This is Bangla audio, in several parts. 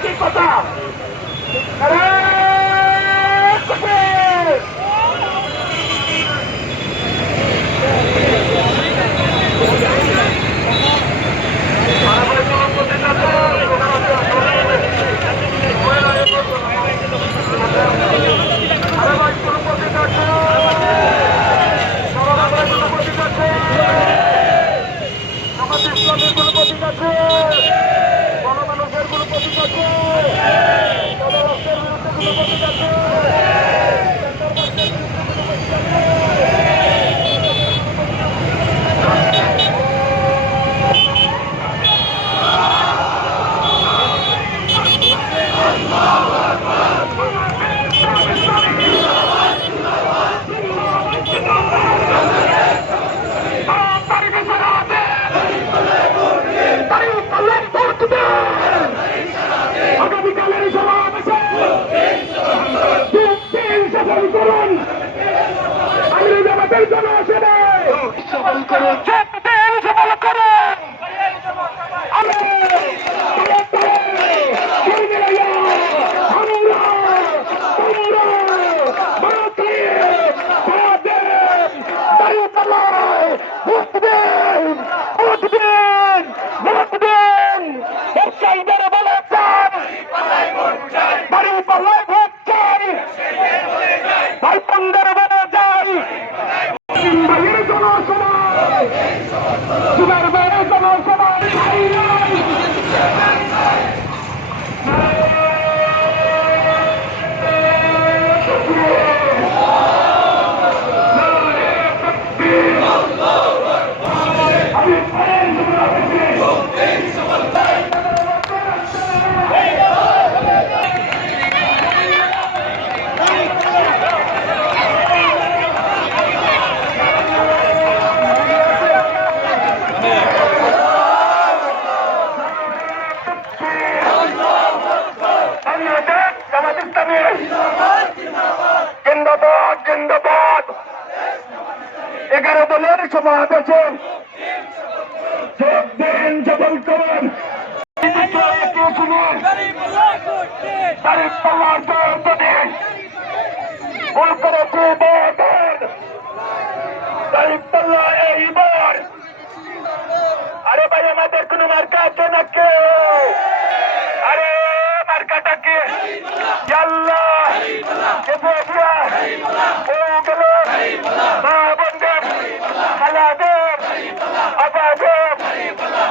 একই কথা। ইসলামের কোনো প্রতীক আছে, গণমানুষের কোনো প্রতীক আছে, রাষ্ট্রের বিরুদ্ধে কোনো প্রতীক আছে, আগামীকালের সমাবেশে সফল করুন। আমি আমাদের জনসেবা সফল করুন, সফল করুন। জিন্দাবাদ জিন্দাবাদ। 11 দলের সমাবেশে যোগ দিন, সফল করুন। এইবার আরে ভাই আমাদের কোন মার্কা আছে নাকি? আরে মার্কাটা কি?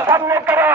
সামনে করা